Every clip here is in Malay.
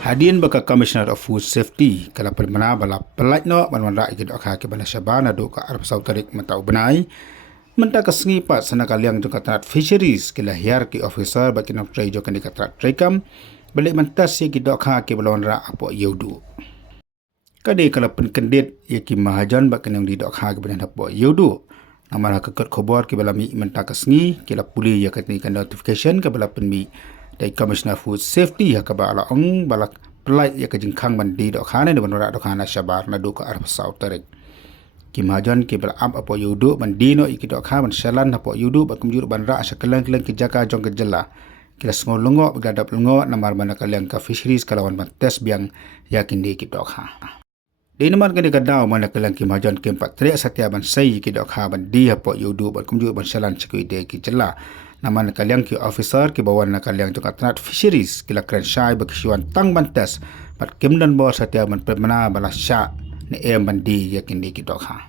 Hadian baka Commissioner of Food Safety kala permana bala pelaj no ban ra ikid akha ke bana Shabana do ka Arab Sautarik matau benai menta kasngi pa sana kaliang jo katrat fisheries kila hierarchy officer bakin of trade jo kan katrat trekam balik mentas ye kidok kha ke balon ra apo yudu kade kala pen kendit ye ki mahajan bakin yang didok kha ke bana apo yudu namara kekat khobor ke bala mi menta kasngi kila puli ye katni kan notification ke bala pen mi dari Commissioner Food Safety ya ka bala ong bala pelai ya ka jingkhang mandi dok khane de banora dok khana Shabar na do ka Arab Sautarik ki mahajan ke bala am apo yudu mandi no iki dok kha man shalan apo yudu ba kumjur ban ra asakalang kelang ki jaka jong ke jela kila sngol lengo gadap lengo namar mana kalang ka fisheries kalawan tes biang yakin di ki dok kha di namar kan dikadau mana kalang ki mahajan ke 4 tri satya ban sai ki dok kha ban di apo yudu ba kumjur ban shalan chikui de ki jela naman kaliang ki officer ki bawan na kaliang jo katrat fisheries kila kren shai bakishuan tang bantes pat kimdan bo satya man permana bala sha ne em bandi yakin di ki dokha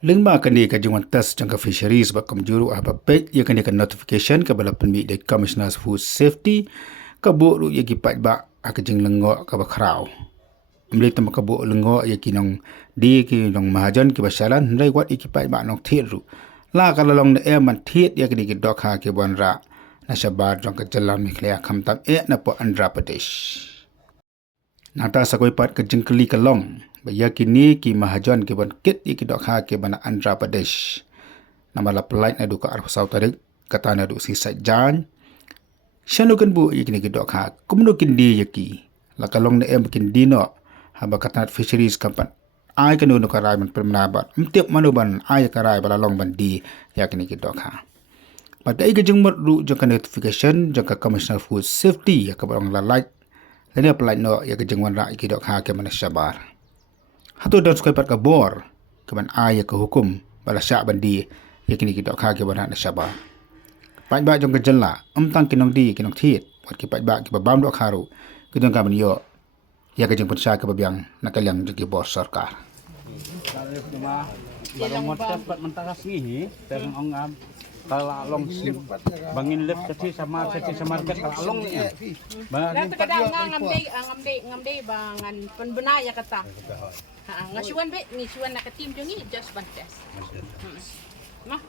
lingma kan di ka jungwan tes jang ka fisheries ba kamjuru aba page yakin di ka notification ka bala penmi de Commissioners Food Safety ka bu ru yaki pat ba akajing lengo ka ba khrau amli tam ka bu lengo yakinong di ki nong mahajan ki basalan rai wat iki pat ba nong thiru la kalalong na man thiet ya kini dok ha ke bonra na Shabar jong ka jalan miklea khamtam na po Andhra Pradesh nata sakoi pat ka jingkli kalong ba yakini ki mahajan ke bon kit ki dok ha ke bana Andhra Pradesh namala pelait na du ka Arab Sautarik kata na du si sajan shanu kan bu yakini ki dok ha kumno kindi yaki la kalong na kin dino haba katat fisheries kampan ai kanu no karai man permanabat mtiap manuban ai karai bala long bandi yakni ki dokha pada ai gejeng ru jaka notification jaka Commissioner Food Safety ya ka barang lalai lene apply no ya gejeng wan ra ki dokha ke man Shabar hatu don skoi pat ka bor ke man ai ka hukum bala sya bandi yakni ki dokha ke bana Shabar pai ba jong kejela tang kinong di kinong thit wat ki pai ba ki babam dokha ru ki don ka ban yo ya kajeng pensya ke babiang nakaliang jegi bos sarkar barang motor pat mentakas ngihi terang ongam kalalong bangin lep seti sama market kalalong ni bang kadang ngamdei bangan penbenaya kata ngasuan be ngisuan nak tim jongi just bantes mah